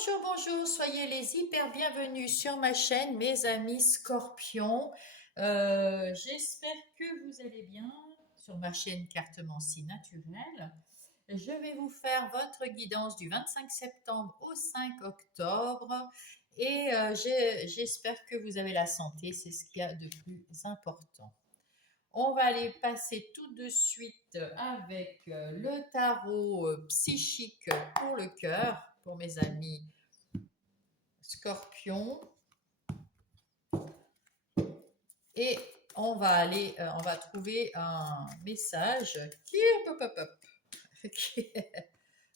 Bonjour, bonjour, soyez les hyper bienvenus sur ma chaîne, mes amis scorpions. J'espère que vous allez bien sur ma chaîne Cartomancie naturelle. Je vais vous faire votre guidance du 25 septembre au 5 octobre et j'espère que vous avez la santé, c'est ce qu'il y a de plus important. On va aller passer tout de suite avec le tarot psychique pour le cœur, pour mes amis Scorpion. Et on va trouver un message qui est, hop, hop, hop,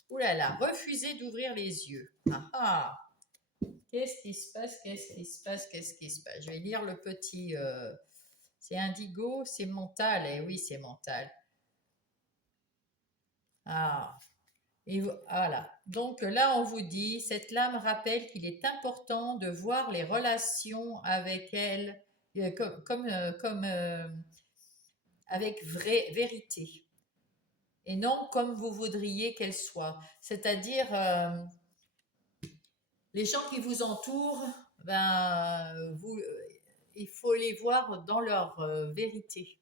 ouh là là, refuser d'ouvrir les yeux. Ah ah, qu'est-ce qui se passe? Qu'est-ce qui se passe? Qu'est-ce qui se passe? Je vais lire le petit. C'est indigo, c'est mental. Eh oui, c'est mental. Ah, et voilà. Donc là, on vous dit, cette lame rappelle qu'il est important de voir les relations avec elle comme avec vraie vérité et non comme vous voudriez qu'elle soit. C'est-à-dire, les gens qui vous entourent, il faut les voir dans leur vérité.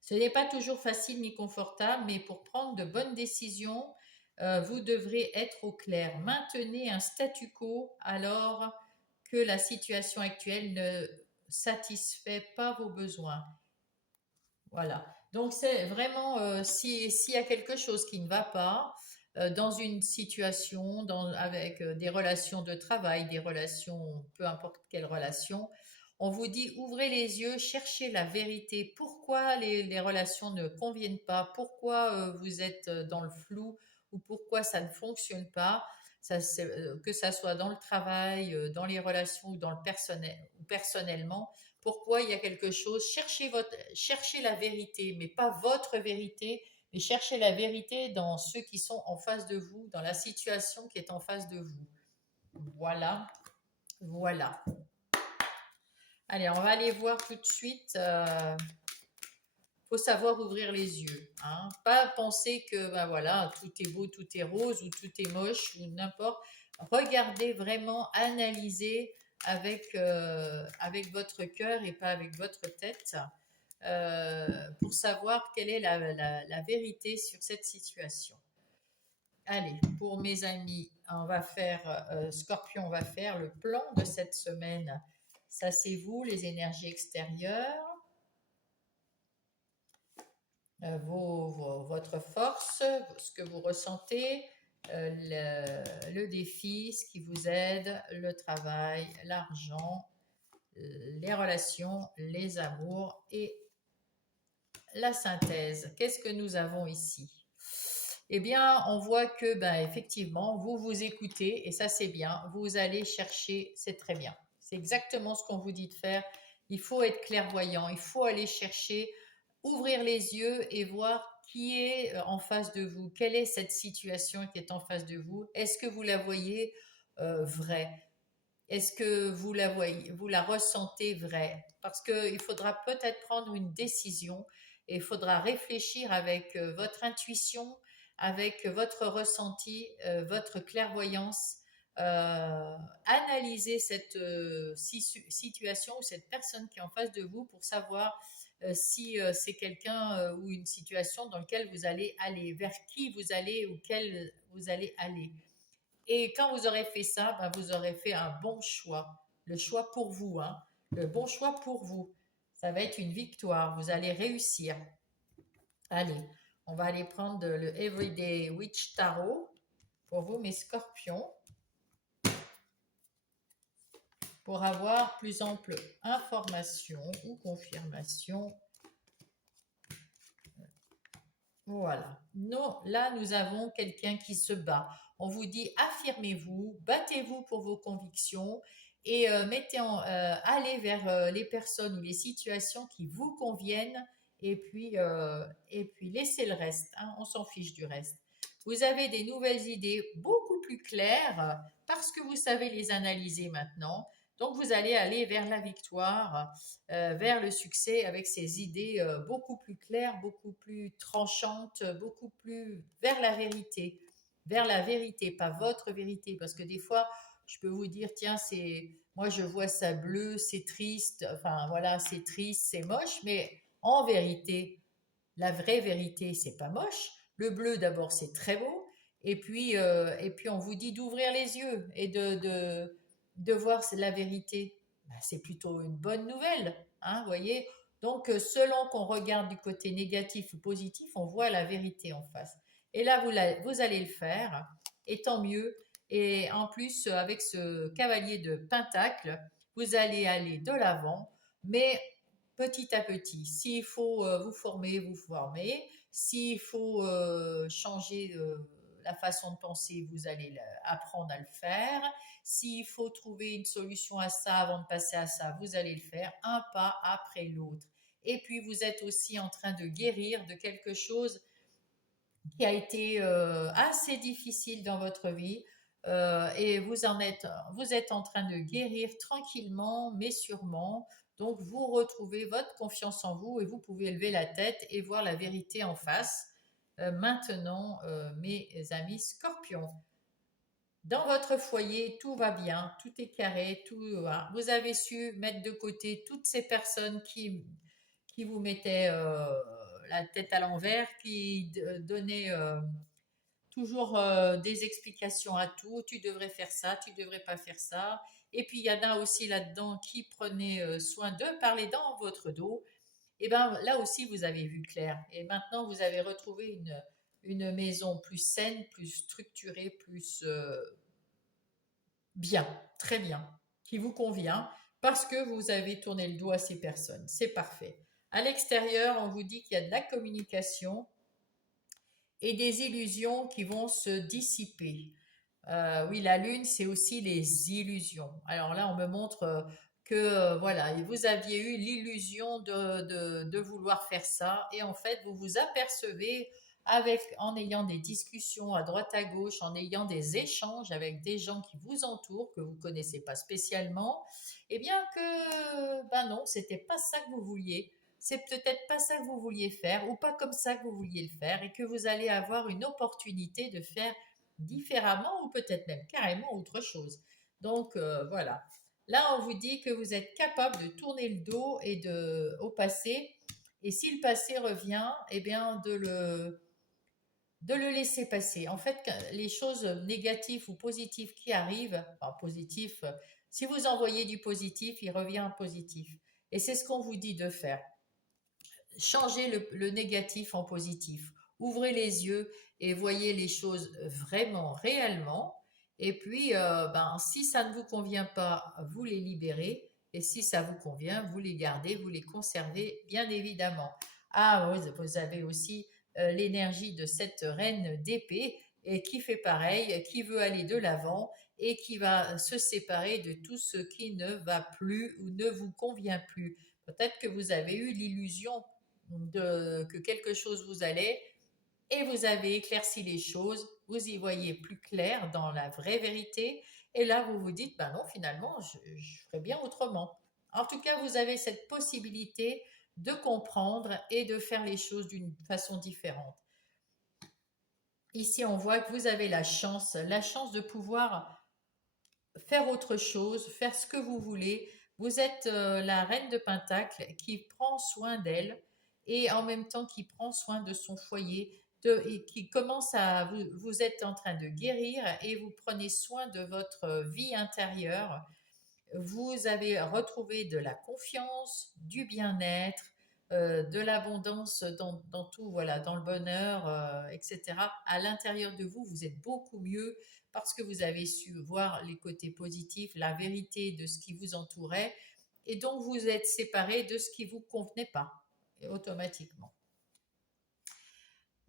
Ce n'est pas toujours facile ni confortable, mais pour prendre de bonnes décisions, vous devrez être au clair. Maintenez un statu quo alors que la situation actuelle ne satisfait pas vos besoins. Voilà. Donc c'est vraiment s'il y a quelque chose qui ne va pas dans une situation, avec des relations de travail, des relations, peu importe quelle relation, on vous dit ouvrez les yeux, cherchez la vérité. Pourquoi les relations ne conviennent pas? Pourquoi vous êtes dans le flou ou pourquoi ça ne fonctionne pas? Que ça soit dans le travail, dans les relations ou dans le personnel, ou personnellement, pourquoi il y a quelque chose. Cherchez la vérité, mais pas votre vérité, mais cherchez la vérité dans ceux qui sont en face de vous, dans la situation qui est en face de vous. Voilà, voilà. Allez, on va aller voir tout de suite. Faut savoir ouvrir les yeux, hein. Pas penser que ben voilà, tout est beau, tout est rose ou tout est moche ou n'importe. Regardez vraiment, analysez avec votre cœur et pas avec votre tête pour savoir quelle est la vérité sur cette situation. Allez, pour mes amis, on va faire Scorpion, on va faire le plan de cette semaine. Ça, c'est vous, les énergies extérieures. Votre force, ce que vous ressentez, le défi, ce qui vous aide, le travail, l'argent, les relations, les amours et la synthèse. Qu'est-ce que nous avons ici? Eh bien, on voit que, effectivement, vous vous écoutez et ça c'est bien. Vous allez chercher, c'est très bien. C'est exactement ce qu'on vous dit de faire. Il faut être clairvoyant, il faut aller chercher, ouvrir les yeux et voir qui est en face de vous. Quelle est cette situation qui est en face de vous? Est-ce que vous la voyez vraie? Est-ce que vous la voyez, vous la ressentez vraie? Parce qu'il faudra peut-être prendre une décision et il faudra réfléchir avec votre intuition, avec votre ressenti, votre clairvoyance, analyser cette situation ou cette personne qui est en face de vous pour savoir si c'est quelqu'un ou une situation dans laquelle vous allez aller, vers qui vous allez ou quel vous allez aller. Et quand vous aurez fait ça, vous aurez fait un bon choix. Le choix pour vous, hein. Le bon choix pour vous. Ça va être une victoire. Vous allez réussir. Allez, on va aller prendre le Everyday Witch Tarot pour vous, mes scorpions, pour avoir plus ample information ou confirmation. Voilà. Non, là, nous avons quelqu'un qui se bat. On vous dit affirmez-vous, battez-vous pour vos convictions et allez vers les personnes ou les situations qui vous conviennent et puis laissez le reste, hein, on s'en fiche du reste. Vous avez des nouvelles idées beaucoup plus claires parce que vous savez les analyser maintenant. Donc vous allez aller vers la victoire, vers le succès avec ces idées beaucoup plus claires, beaucoup plus tranchantes, beaucoup plus vers la vérité. vers la vérité, pas votre vérité. Parce que des fois, je peux vous dire, tiens, moi je vois ça bleu, c'est triste, enfin voilà, c'est triste, c'est moche, mais en vérité, la vraie vérité, c'est pas moche. Le bleu, d'abord, c'est très beau. Et puis, on vous dit d'ouvrir les yeux et de voir la vérité. Ben, c'est plutôt une bonne nouvelle, hein, voyez. Donc, selon qu'on regarde du côté négatif ou positif, on voit la vérité en face. Et là, vous allez le faire, et tant mieux. Et en plus, avec ce cavalier de Pentacle, vous allez aller de l'avant, mais petit à petit. S'il faut vous former, vous formez. S'il faut changer la façon de penser, vous allez apprendre à le faire. S'il faut trouver une solution à ça avant de passer à ça, vous allez le faire un pas après l'autre. Et puis vous êtes aussi en train de guérir de quelque chose qui a été assez difficile dans votre vie. Et vous êtes en train de guérir tranquillement mais sûrement. Donc vous retrouvez votre confiance en vous et vous pouvez lever la tête et voir la vérité en face. Maintenant, mes amis scorpions, dans votre foyer, tout va bien, tout est carré, tout va. Vous avez su mettre de côté toutes ces personnes qui vous mettaient la tête à l'envers, qui donnaient toujours des explications à tout. Tu devrais faire ça, tu devrais pas faire ça. Et puis il y en a aussi là-dedans qui prenaient soin de parler dans votre dos. Et bien là aussi, vous avez vu clair. Et maintenant, vous avez retrouvé une maison plus saine, plus structurée, plus bien, très bien, qui vous convient parce que vous avez tourné le dos à ces personnes. C'est parfait. À l'extérieur, on vous dit qu'il y a de la communication et des illusions qui vont se dissiper. Oui, la lune, c'est aussi les illusions. Alors là, on me montre que voilà, vous aviez eu l'illusion de vouloir faire ça, et en fait, vous vous apercevez en ayant des discussions à droite à gauche, en ayant des échanges avec des gens qui vous entourent, que vous connaissez pas spécialement, et bien que, ben non, c'était pas ça que vous vouliez. C'est peut-être pas ça que vous vouliez faire, ou pas comme ça que vous vouliez le faire, et que vous allez avoir une opportunité de faire différemment ou peut-être même carrément autre chose. Donc voilà. Là, on vous dit que vous êtes capable de tourner le dos au passé. Et si le passé revient, eh bien de le laisser passer. En fait, les choses négatives ou positives qui arrivent, enfin positif, si vous envoyez du positif, il revient en positif. Et c'est ce qu'on vous dit de faire. Changez le négatif en positif. Ouvrez les yeux et voyez les choses vraiment, réellement. Et puis, si ça ne vous convient pas, vous les libérez. Et si ça vous convient, vous les gardez, vous les conservez, bien évidemment. Ah, vous avez aussi l'énergie de cette reine d'épée et qui fait pareil, qui veut aller de l'avant et qui va se séparer de tout ce qui ne va plus ou ne vous convient plus. Peut-être que vous avez eu l'illusion que quelque chose vous allait et vous avez éclairci les choses, vous y voyez plus clair dans la vraie vérité et là vous vous dites, ben non, finalement, je ferais bien autrement. En tout cas, vous avez cette possibilité de comprendre et de faire les choses d'une façon différente. Ici, on voit que vous avez la chance de pouvoir faire autre chose, faire ce que vous voulez. Vous êtes la reine de Pentacle qui prend soin d'elle et en même temps qui prend soin de son foyer, et qui commence vous êtes en train de guérir et vous prenez soin de votre vie intérieure. Vous avez retrouvé de la confiance, du bien-être, de l'abondance dans tout, voilà, dans le bonheur, etc. À l'intérieur de vous, vous êtes beaucoup mieux parce que vous avez su voir les côtés positifs, la vérité de ce qui vous entourait, et donc vous êtes séparé de ce qui vous convenait pas, et automatiquement.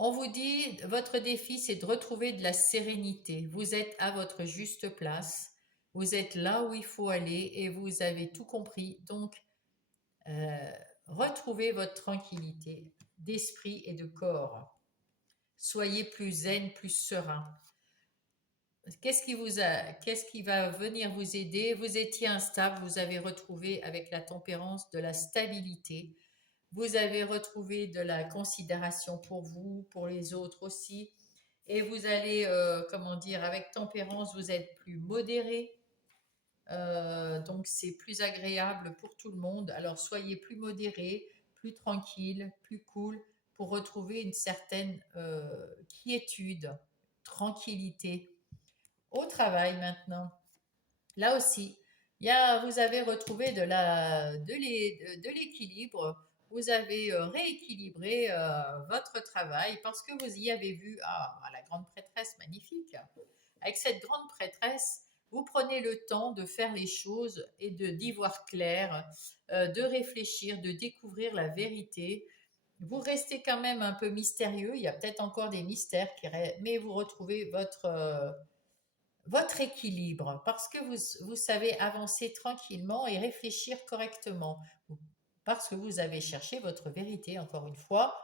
On vous dit, votre défi, c'est de retrouver de la sérénité. Vous êtes à votre juste place. Vous êtes là où il faut aller et vous avez tout compris. Donc, euh, retrouvez votre tranquillité d'esprit et de corps. Soyez plus zen, plus serein. Qu'est-ce qui va venir vous aider? Vous étiez instable, vous avez retrouvé avec la tempérance de la stabilité. Vous avez retrouvé de la considération pour vous, pour les autres aussi. et vous allez, comment dire, avec tempérance, vous êtes plus modéré. Donc c'est plus agréable pour tout le monde. Alors soyez plus modéré, plus tranquille, plus cool pour retrouver une certaine quiétude, tranquillité. Au travail maintenant. Là aussi, vous avez retrouvé de l'équilibre. Vous avez rééquilibré votre travail parce que vous y avez vu la grande prêtresse magnifique. Avec cette grande prêtresse, vous prenez le temps de faire les choses et d'y voir clair, de réfléchir, de découvrir la vérité. Vous restez quand même un peu mystérieux, il y a peut-être encore des mystères, mais vous retrouvez votre équilibre parce que vous savez avancer tranquillement et réfléchir correctement. Parce que vous avez cherché votre vérité, encore une fois,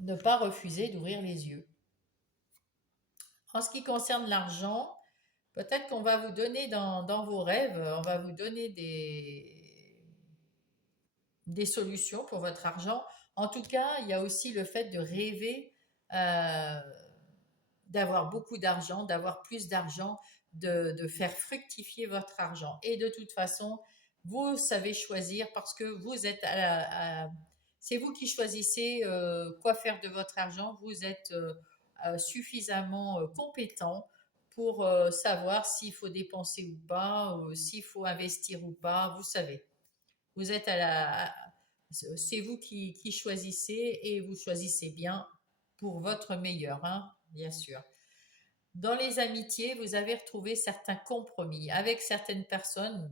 ne pas refuser d'ouvrir les yeux. En ce qui concerne l'argent, peut-être qu'on va vous donner dans vos rêves, on va vous donner des solutions pour votre argent. En tout cas, il y a aussi le fait de rêver euh, d'avoir beaucoup d'argent, d'avoir plus d'argent, de faire fructifier votre argent. Et de toute façon, vous savez choisir parce que vous êtes c'est vous qui choisissez quoi faire de votre argent. Vous êtes suffisamment compétent pour savoir s'il faut dépenser ou pas, ou s'il faut investir ou pas. Vous savez, vous êtes c'est vous qui choisissez et vous choisissez bien pour votre meilleur, hein, bien sûr. Dans les amitiés, vous avez retrouvé certains compromis avec certaines personnes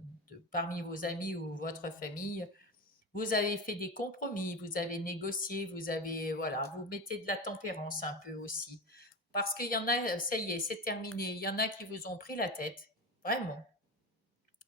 parmi vos amis ou votre famille. Vous avez fait des compromis, vous avez négocié, voilà, vous mettez de la tempérance un peu aussi. Parce qu'il y en a, ça y est, c'est terminé. Il y en a qui vous ont pris la tête, vraiment.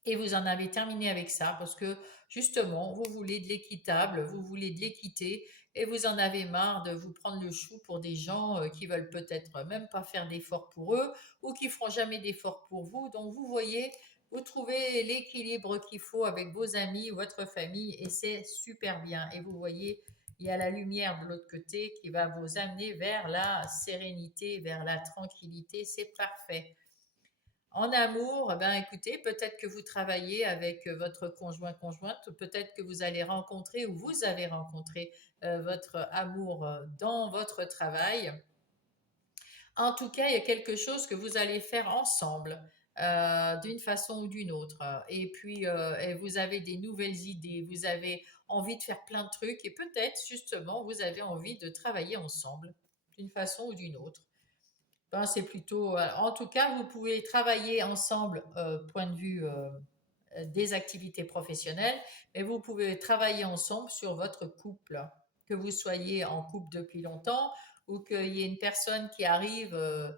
Et vous en avez terminé avec ça parce que justement, vous voulez de l'équitable, vous voulez de l'équité et vous en avez marre de vous prendre le chou pour des gens qui veulent peut-être même pas faire d'efforts pour eux ou qui feront jamais d'efforts pour vous. Donc vous voyez, vous trouvez l'équilibre qu'il faut avec vos amis, votre famille et c'est super bien. Et vous voyez, il y a la lumière de l'autre côté qui va vous amener vers la sérénité, vers la tranquillité. C'est parfait. En amour, ben écoutez, peut-être que vous travaillez avec votre conjointe, peut-être que vous allez rencontrer ou vous avez rencontré votre amour dans votre travail. En tout cas, il y a quelque chose que vous allez faire ensemble, d'une façon ou d'une autre. Et puis, et vous avez des nouvelles idées, vous avez envie de faire plein de trucs et peut-être justement, vous avez envie de travailler ensemble, d'une façon ou d'une autre. Ben, c'est plutôt, en tout cas, vous pouvez travailler ensemble, point de vue des activités professionnelles, mais vous pouvez travailler ensemble sur votre couple, que vous soyez en couple depuis longtemps ou qu'il y ait une personne qui arrive euh,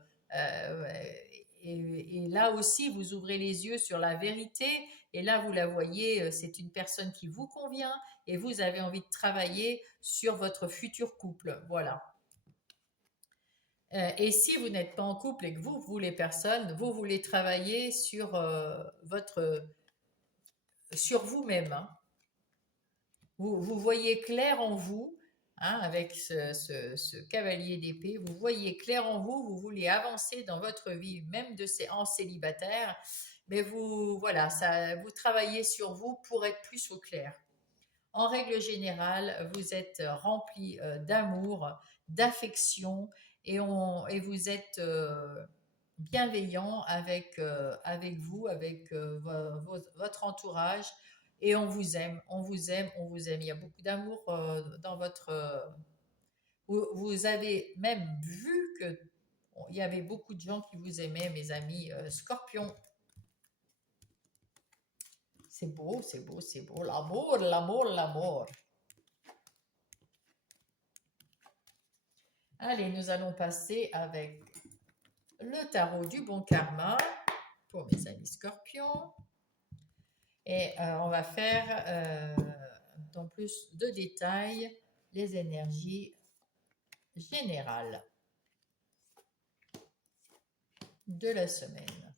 et là aussi vous ouvrez les yeux sur la vérité et là vous la voyez, c'est une personne qui vous convient et vous avez envie de travailler sur votre futur couple. Voilà. Et si vous n'êtes pas en couple et que vous voulez personne, vous voulez travailler sur vous-même, hein. Vous voyez clair en vous, hein, avec ce cavalier d'épée, vous voyez clair en vous, vous voulez avancer dans votre vie, même en célibataire, mais voilà, vous travaillez sur vous pour être plus au clair. En règle générale, vous êtes rempli d'amour, d'affection et vous êtes bienveillant avec vous, avec votre entourage et on vous aime, on vous aime, on vous aime. Il y a beaucoup d'amour dans votre... vous avez même vu que il y avait beaucoup de gens qui vous aimaient, mes amis scorpions. C'est beau, c'est beau, c'est beau. L'amour, l'amour, l'amour. Allez, nous allons passer avec le tarot du bon karma pour mes amis scorpions. Et on va faire dans plus de détails les énergies générales de la semaine.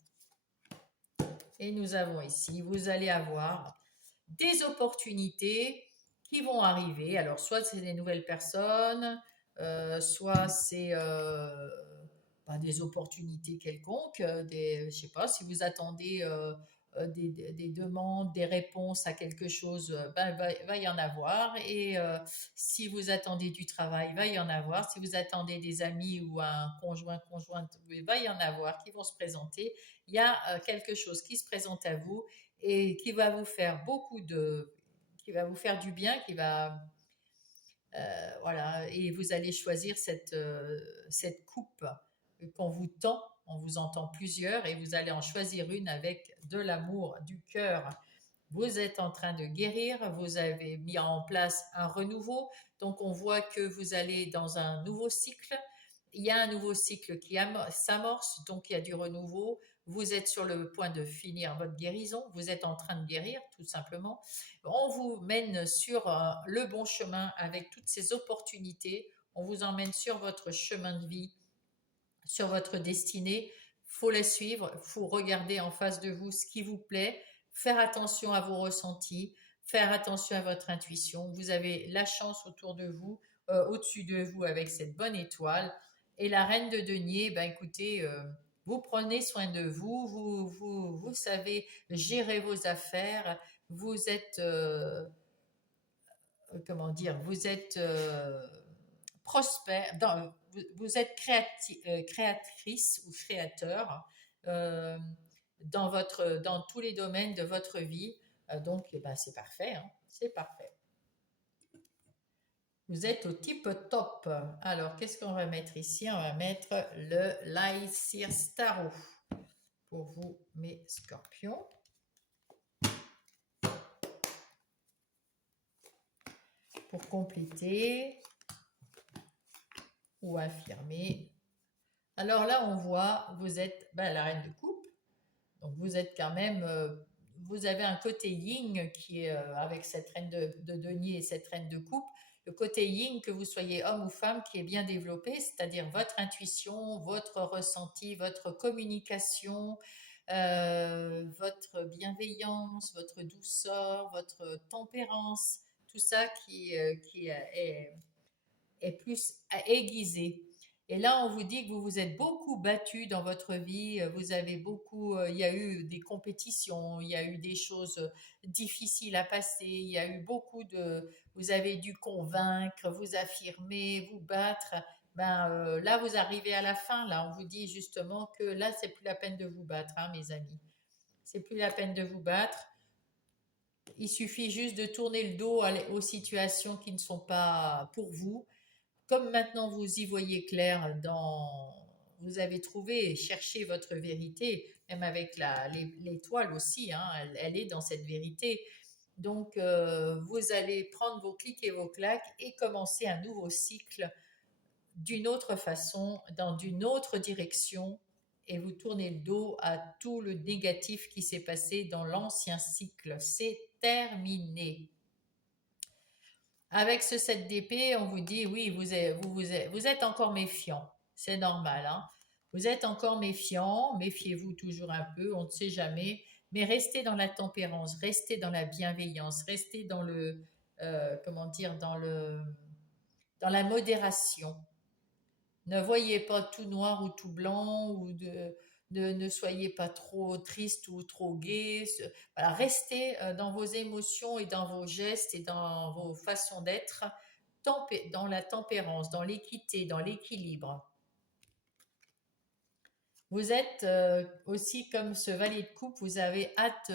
Et nous avons ici, vous allez avoir des opportunités qui vont arriver. Alors, soit c'est des nouvelles personnes, soit c'est des opportunités quelconques, je sais pas, si vous attendez des demandes, des réponses à quelque chose, va y en avoir. Et si vous attendez du travail, va y en avoir. Si vous attendez des amis ou un conjoint, conjointe, va y en avoir qui vont se présenter. Il y a quelque chose qui se présente à vous et qui va vous faire qui va vous faire du bien, voilà, et vous allez choisir cette coupe qu'on vous tend. On vous entend plusieurs et vous allez en choisir une avec de l'amour, du cœur. Vous êtes en train de guérir, vous avez mis en place un renouveau, donc on voit que vous allez dans un nouveau cycle. Il y a un nouveau cycle qui s'amorce, donc il y a du renouveau. Vous êtes sur le point de finir votre guérison, vous êtes en train de guérir tout simplement. On vous mène sur le bon chemin avec toutes ces opportunités. On vous emmène sur votre chemin de vie, sur votre destinée. Faut la suivre, faut regarder en face de vous ce qui vous plaît, faire attention à vos ressentis, faire attention à votre intuition. Vous avez la chance autour de vous, au-dessus de vous avec cette bonne étoile. Et la reine de denier, ben écoutez, vous prenez soin de vous, vous savez gérer vos affaires, vous êtes, comment dire, vous êtes prospère, vous êtes créatrice ou créateur euh, dans tous les domaines de votre vie. Donc, eh ben, c'est parfait, hein, c'est parfait. Vous êtes au type top. Alors, qu'est-ce qu'on va mettre ici? On va mettre le Lycir Starro pour vous, mes scorpions. Pour compléter ou affirmer. Alors là, on voit, vous êtes la reine de coupe. Donc vous êtes quand même, vous avez un côté yin qui est avec cette reine de denier et cette reine de coupe. Le côté yin, que vous soyez homme ou femme, qui est bien développé, c'est-à-dire votre intuition, votre ressenti, votre communication, votre bienveillance, votre douceur, votre tempérance, tout ça est plus aiguisé. Et là, on vous dit que vous vous êtes beaucoup battu dans votre vie, vous avez beaucoup, il y a eu des compétitions, il y a eu des choses difficiles à passer, il y a eu vous avez dû convaincre, vous affirmer, vous battre. Là, vous arrivez à la fin. Là, on vous dit justement que là, c'est plus la peine de vous battre, hein, mes amis. C'est plus la peine de vous battre. Il suffit juste de tourner le dos aux situations qui ne sont pas pour vous. Comme maintenant vous y voyez clair, vous avez trouvé et cherché votre vérité, même avec l'étoile aussi, hein, elle est dans cette vérité. Donc, vous allez prendre vos clics et vos claques et commencer un nouveau cycle d'une autre façon, dans d'une autre direction, et vous tournez le dos à tout le négatif qui s'est passé dans l'ancien cycle. C'est terminé. Avec ce 7 d'épée, on vous dit, oui, vous êtes encore méfiant. C'est normal, hein. Vous êtes encore méfiant, méfiez-vous toujours un peu, on ne sait jamais, mais restez dans la tempérance, restez dans la bienveillance, restez dans comment dire, dans la modération. Ne voyez pas tout noir ou tout blanc, ne soyez pas trop triste ou trop gai. Voilà, restez dans vos émotions et dans vos gestes et dans vos façons d'être, dans la tempérance, dans l'équité, dans l'équilibre. Vous êtes aussi comme ce valet de coupe, vous avez hâte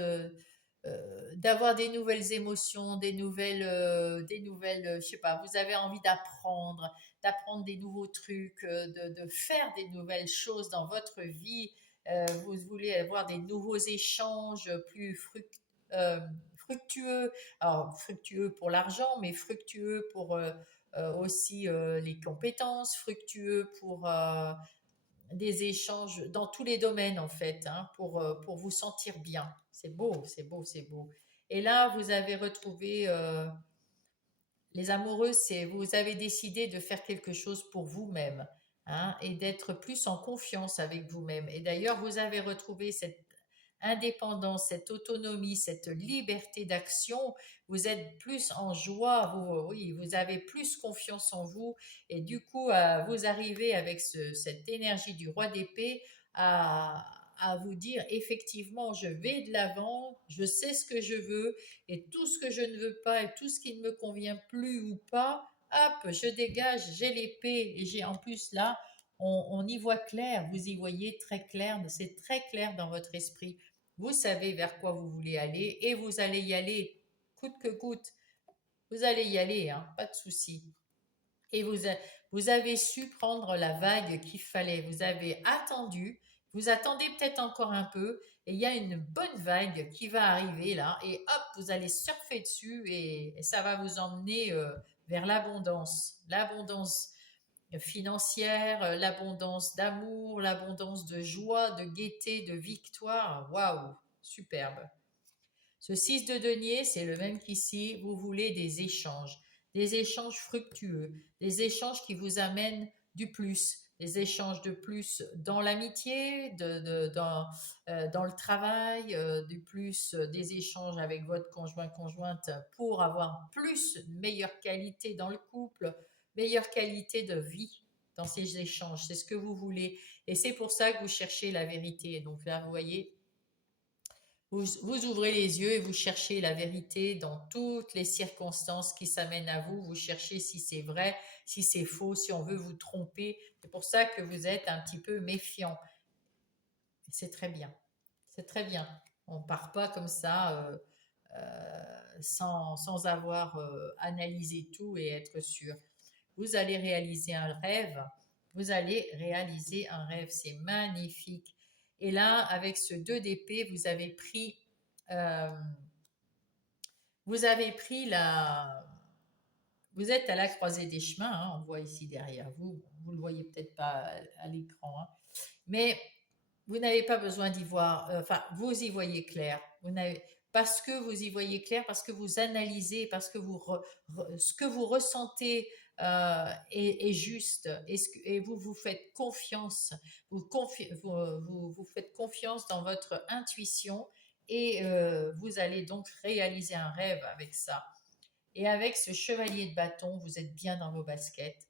d'avoir des nouvelles émotions, des nouvelles, je sais pas, vous avez envie d'apprendre des nouveaux trucs, de faire des nouvelles choses dans votre vie. Vous voulez avoir des nouveaux échanges plus fructueux. Alors, fructueux pour l'argent, mais fructueux pour aussi les compétences, fructueux pour des échanges dans tous les domaines en fait, hein, pour vous sentir bien. C'est beau, c'est beau, c'est beau. Et là, vous avez retrouvé les amoureux, vous avez décidé de faire quelque chose pour vous-même, hein, et d'être plus en confiance avec vous-même. Et d'ailleurs, vous avez retrouvé indépendance, cette autonomie, cette liberté d'action. Vous êtes plus en joie, oui, vous avez plus confiance en vous et du coup, vous arrivez avec cette énergie du roi d'épée à, à vous dire effectivement, je vais de l'avant, je sais ce que je veux et tout ce que je ne veux pas et tout ce qui ne me convient plus ou pas, hop, je dégage, j'ai l'épée et j'ai en plus là, on y voit clair, vous y voyez très clair, c'est très clair dans votre esprit. Vous savez vers quoi vous voulez aller et vous allez y aller coûte que coûte. Vous allez y aller, hein, pas de souci. Et vous avez su prendre la vague qu'il fallait. Vous avez attendu, vous attendez peut-être encore un peu, et il y a une bonne vague qui va arriver là, et hop, vous allez surfer dessus, et ça va vous emmener vers l'abondance. L'abondance financière, l'abondance d'amour, l'abondance de joie, de gaieté, de victoire. Waouh, superbe. Ce 6 de denier, c'est le même qu'ici. Vous voulez des échanges fructueux, des échanges qui vous amènent du plus, des échanges de plus dans l'amitié, dans le travail, du plus des échanges avec votre conjointe pour avoir plus, une meilleure qualité dans le couple, meilleure qualité de vie dans ces échanges. C'est ce que vous voulez. Et c'est pour ça que vous cherchez la vérité. Donc là, vous voyez, vous ouvrez les yeux et vous cherchez la vérité dans toutes les circonstances qui s'amènent à vous. Vous cherchez si c'est vrai, si c'est faux, si on veut vous tromper. C'est pour ça que vous êtes un petit peu méfiant. C'est très bien. C'est très bien. On ne part pas comme ça sans avoir analysé tout et être sûr. Vous allez réaliser un rêve. Vous allez réaliser un rêve. C'est magnifique. Et là, avec ce 2 d'épée, euh, vous avez pris la, vous êtes à la croisée des chemins, hein, on voit ici derrière vous, vous le voyez peut-être pas à l'écran, hein, mais vous n'avez pas besoin d'y voir, enfin, vous y voyez clair. Parce que vous y voyez clair, parce que vous analysez, parce que ce que vous ressentez est juste, et vous vous faites confiance, vous faites confiance dans votre intuition, et vous allez donc réaliser un rêve avec ça. Et avec ce chevalier de bâton, vous êtes bien dans vos baskets.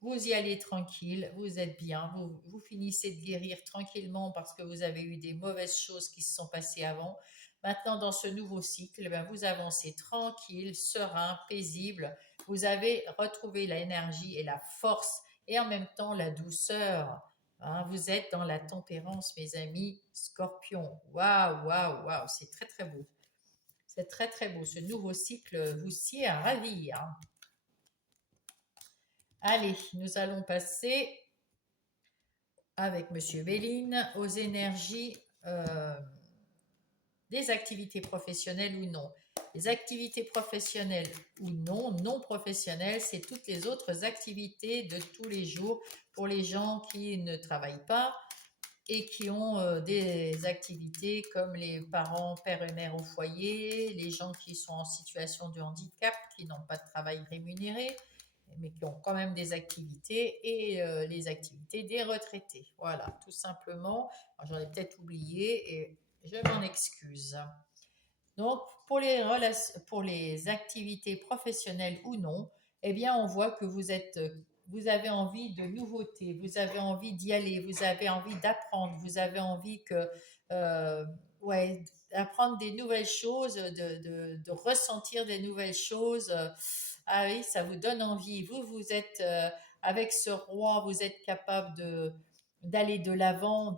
Vous y allez tranquille, vous êtes bien, vous finissez de guérir tranquillement parce que vous avez eu des mauvaises choses qui se sont passées avant. Maintenant, dans ce nouveau cycle, ben, vous avancez tranquille, serein, paisible. Vous avez retrouvé l'énergie et la force et en même temps la douceur. Hein, vous êtes dans la tempérance, mes amis scorpions. Waouh, waouh, waouh, c'est très très beau. C'est très très beau. Ce nouveau cycle vous sied à ravir. Allez, nous allons passer avec Monsieur Béline aux énergies des activités professionnelles ou non. Les activités professionnelles ou non, non professionnelles, c'est toutes les autres activités de tous les jours pour les gens qui ne travaillent pas et qui ont des activités comme les parents, pères et mères au foyer, les gens qui sont en situation de handicap, qui n'ont pas de travail rémunéré, mais qui ont quand même des activités, et les activités des retraités. Voilà, tout simplement. J'en ai peut-être oublié et je m'en excuse. Donc, pour les activités professionnelles ou non, eh bien, on voit que vous avez envie de nouveautés, vous avez envie d'y aller, vous avez envie d'apprendre, vous avez envie euh, ouais, d'apprendre des nouvelles choses, de ressentir des nouvelles choses. Ah oui, ça vous donne envie. Vous êtes avec ce roi, vous êtes capable d'aller de l'avant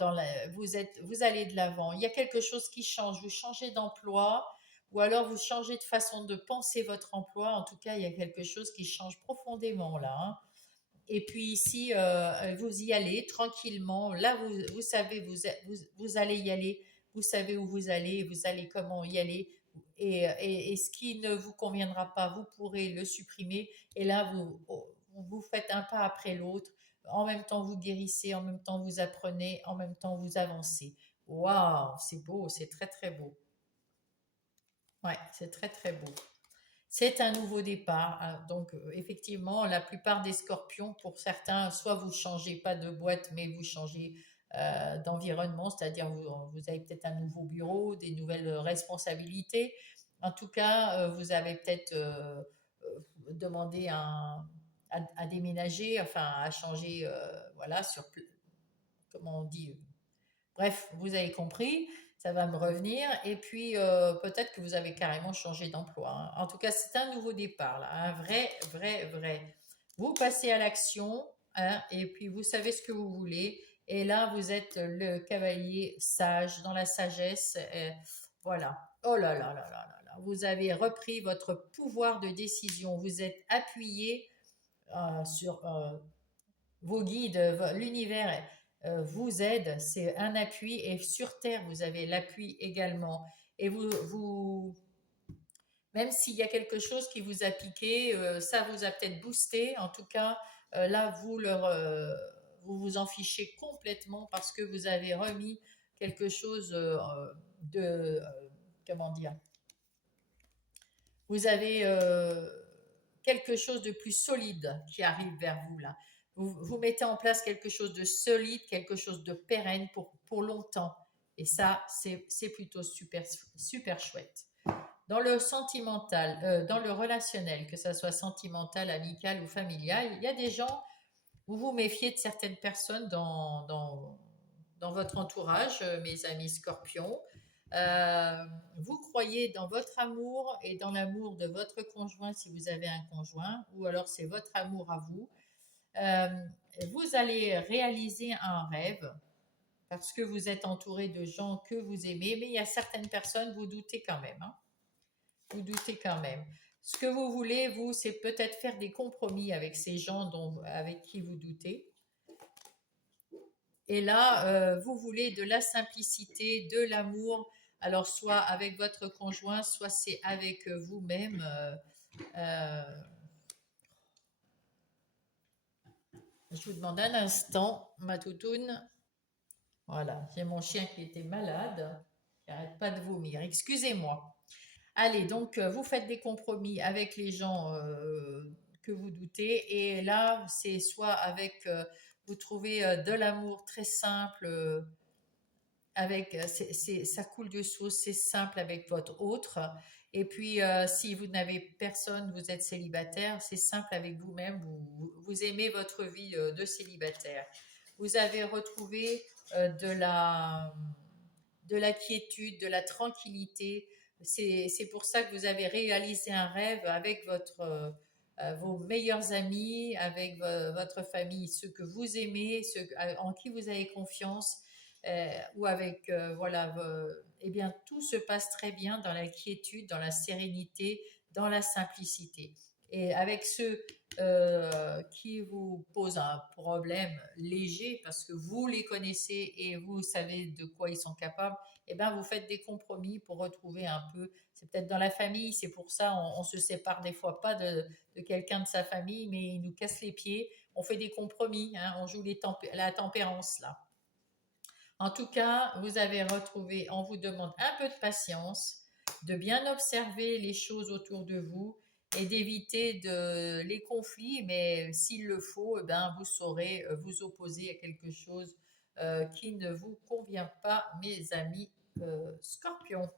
vous allez de l'avant. Il y a quelque chose qui change, vous changez d'emploi ou alors vous changez de façon de penser votre emploi. En tout cas, il y a quelque chose qui change profondément là, hein. Et puis ici, vous y allez tranquillement. Là, vous savez, vous allez y aller. Vous savez où vous allez comment y aller. Et ce qui ne vous conviendra pas, vous pourrez le supprimer. Et là, vous faites un pas après l'autre. En même temps, vous guérissez, en même temps, vous apprenez, en même temps, vous avancez. Waouh, c'est beau, c'est très, très beau. Ouais, c'est très, très beau. C'est un nouveau départ, hein. Donc, effectivement, la plupart des scorpions, pour certains, soit vous changez pas de boîte, mais vous changez d'environnement, c'est-à-dire vous avez peut-être un nouveau bureau, des nouvelles responsabilités. En tout cas, vous avez peut-être demandé à déménager, enfin à changer, voilà, comment on dit, bref, vous avez compris, ça va me revenir. Et puis, peut-être que vous avez carrément changé d'emploi, hein. En tout cas, c'est un nouveau départ, là, un vrai, vrai, vrai. Vous passez à l'action, hein, et puis vous savez ce que vous voulez. Et là, vous êtes le cavalier sage, dans la sagesse. Voilà. Oh là là là là là là. Vous avez repris votre pouvoir de décision. Vous êtes appuyé sur vos guides, l'univers vous aide, c'est un appui et sur Terre, vous avez l'appui également. Et même s'il y a quelque chose qui vous a piqué, ça vous a peut-être boosté. En tout cas, là, vous vous en fichez complètement parce que vous avez remis quelque chose de, comment dire, vous avez quelque chose de plus solide qui arrive vers vous là. Vous mettez en place quelque chose de solide, quelque chose de pérenne pour longtemps. Et ça, c'est plutôt super, super chouette. Dans le sentimental, dans le relationnel, que ça soit sentimental, amical ou familial, il y a des gens, vous vous méfiez de certaines personnes dans votre entourage, mes amis scorpions. Euh, Vous croyez dans votre amour et dans l'amour de votre conjoint si vous avez un conjoint, ou alors c'est votre amour à vous. Euh, vous allez réaliser un rêve parce que vous êtes entouré de gens que vous aimez, mais il y a certaines personnes, vous doutez quand même, hein. Vous doutez quand même. Ce que vous voulez, vous, c'est peut-être faire des compromis avec ces gens avec qui vous doutez. Et là, vous voulez de la simplicité, de l'amour, alors soit avec votre conjoint, soit c'est avec vous-même. Euh, je vous demande un instant, ma toutoune. Voilà, j'ai mon chien qui était malade, qui n'arrête pas de vomir. Excusez-moi. Allez, donc vous faites des compromis avec les gens que vous doutez, et là, c'est soit avec, vous trouvez de l'amour très simple, avec, ça coule de source, c'est simple avec votre autre. Et puis, si vous n'avez personne, vous êtes célibataire, c'est simple avec vous-même, vous aimez votre vie de célibataire. Vous avez retrouvé de la quiétude, de la tranquillité. C'est pour ça que vous avez réalisé un rêve avec vos meilleurs amis, avec votre famille, ceux que vous aimez, ceux en qui vous avez confiance, ou avec, voilà, eh bien, tout se passe très bien dans la quiétude, dans la sérénité, dans la simplicité. Et avec ceux qui vous posent un problème léger, parce que vous les connaissez et vous savez de quoi ils sont capables, eh bien, vous faites des compromis pour retrouver un peu. C'est peut-être dans la famille, c'est pour ça on se sépare des fois pas de quelqu'un de sa famille, mais il nous casse les pieds. On fait des compromis, hein, on joue la tempérance là. En tout cas, vous avez retrouvé, on vous demande un peu de patience, de bien observer les choses autour de vous et d'éviter les conflits, mais s'il le faut, eh ben, vous saurez vous opposer à quelque chose qui ne vous convient pas, mes amis scorpions.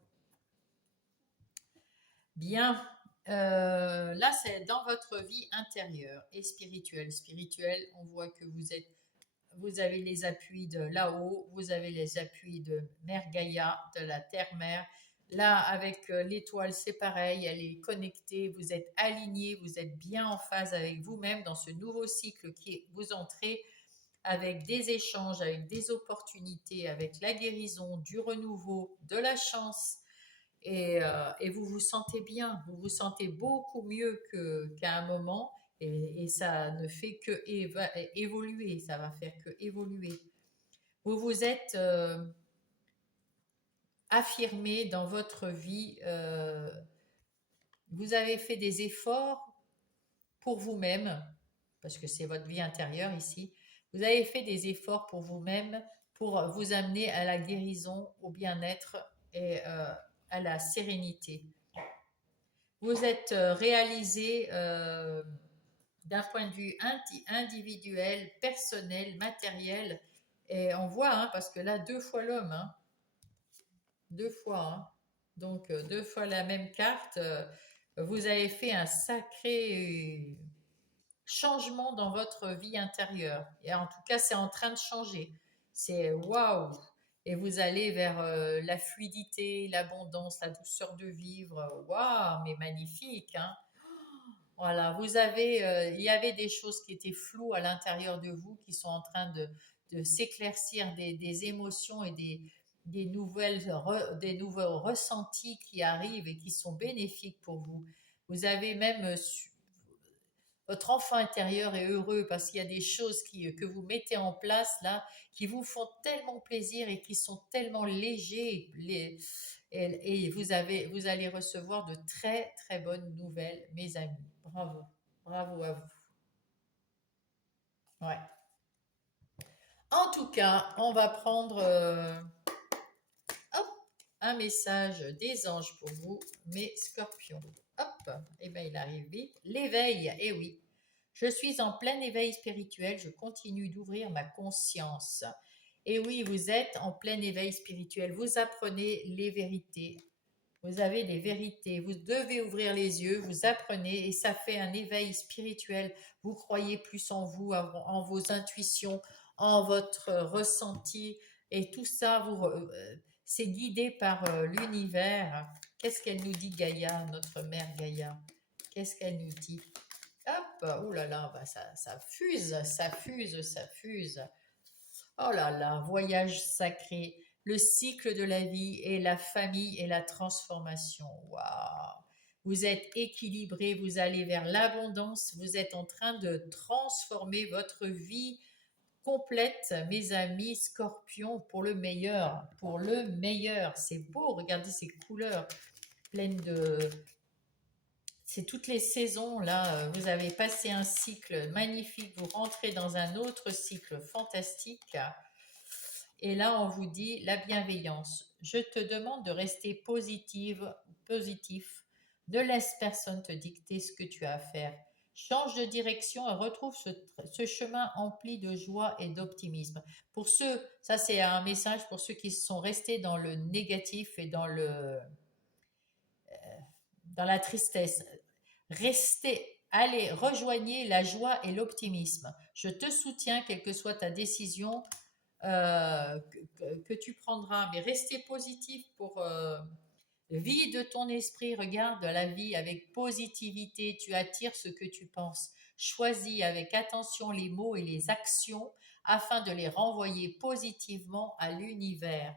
Bien. Là, c'est dans votre vie intérieure et spirituelle. Spirituelle, on voit que vous avez les appuis de là-haut, vous avez les appuis de Mère Gaïa, de la Terre-Mère. Là, avec l'étoile, c'est pareil, elle est connectée, vous êtes aligné, vous êtes bien en phase avec vous-même dans ce nouveau cycle qui vous entrez avec des échanges, avec des opportunités, avec la guérison, du renouveau, de la chance. Et vous vous sentez bien, vous vous sentez beaucoup mieux qu'à un moment, et ça ne fait que évoluer, ça va faire que évoluer. Vous vous êtes affirmé dans votre vie, vous avez fait des efforts pour vous-même, parce que c'est votre vie intérieure ici, vous avez fait des efforts pour vous-même pour vous amener à la guérison, au bien-être et à la sérénité. Vous êtes réalisé d'un point de vue individuel, personnel, matériel. Et on voit, hein, parce que là, deux fois l'homme, hein, deux fois, hein. Donc, deux fois la même carte. Vous avez fait un sacré changement dans votre vie intérieure. Et en tout cas, c'est en train de changer. C'est waouh! Et vous allez vers la fluidité, l'abondance, la douceur de vivre. Waouh, mais magnifique, hein? Voilà, il y avait des choses qui étaient floues à l'intérieur de vous, qui sont en train de s'éclaircir, des émotions et des nouveaux ressentis qui arrivent et qui sont bénéfiques pour vous. Vous avez même votre enfant intérieur est heureux parce qu'il y a des choses que vous mettez en place là qui vous font tellement plaisir et qui sont tellement légers. Et vous allez recevoir de très très bonnes nouvelles, mes amis. Bravo, bravo à vous. Ouais. En tout cas, on va prendre hop, un message des anges pour vous, mes scorpions. Hop, et bien il arrive vite. L'éveil, eh oui. Je suis en plein éveil spirituel, je continue d'ouvrir ma conscience. Et oui, vous êtes en plein éveil spirituel, vous apprenez les vérités. Vous avez des vérités, vous devez ouvrir les yeux, vous apprenez et ça fait un éveil spirituel. Vous croyez plus en vous, en vos intuitions, en votre ressenti et tout ça, c'est guidé par l'univers. Qu'est-ce qu'elle nous dit Gaïa, notre mère Gaïa? Qu'est-ce qu'elle nous dit? Hop, oh là là, bah ça fuse, ça fuse, ça fuse. Oh là là, voyage sacré, le cycle de la vie et la famille et la transformation. Waouh! Vous êtes équilibré, vous allez vers l'abondance, vous êtes en train de transformer votre vie complète, mes amis scorpions, pour le meilleur, pour le meilleur. C'est beau, regardez ces couleurs pleines de, c'est toutes les saisons là. Vous avez passé un cycle magnifique, vous rentrez dans un autre cycle fantastique. Et là, on vous dit la bienveillance. Je te demande de rester positif. Ne laisse personne te dicter ce que tu as à faire. Change de direction et retrouve ce chemin empli de joie et d'optimisme. Pour ceux, ça c'est un message pour ceux qui sont restés dans le négatif et dans la tristesse. Restez, allez, rejoignez la joie et l'optimisme. Je te soutiens, quelle que soit ta décision que tu prendras, mais restez positif pour vide ton esprit, regarde la vie avec positivité, tu attires ce que tu penses. Choisis avec attention les mots et les actions afin de les renvoyer positivement à l'univers.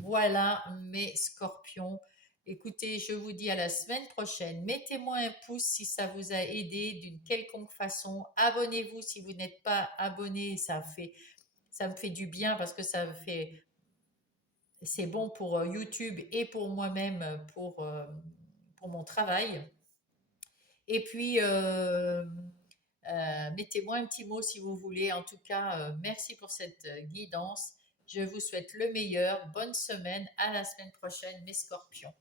Voilà mes scorpions. Écoutez, je vous dis à la semaine prochaine. Mettez-moi un pouce si ça vous a aidé d'une quelconque façon. Abonnez-vous si vous n'êtes pas abonné. Ça me fait du bien parce que c'est bon pour YouTube et pour moi-même, pour mon travail. Et puis, mettez-moi un petit mot si vous voulez. En tout cas, merci pour cette guidance. Je vous souhaite le meilleur. Bonne semaine. À la semaine prochaine, mes scorpions.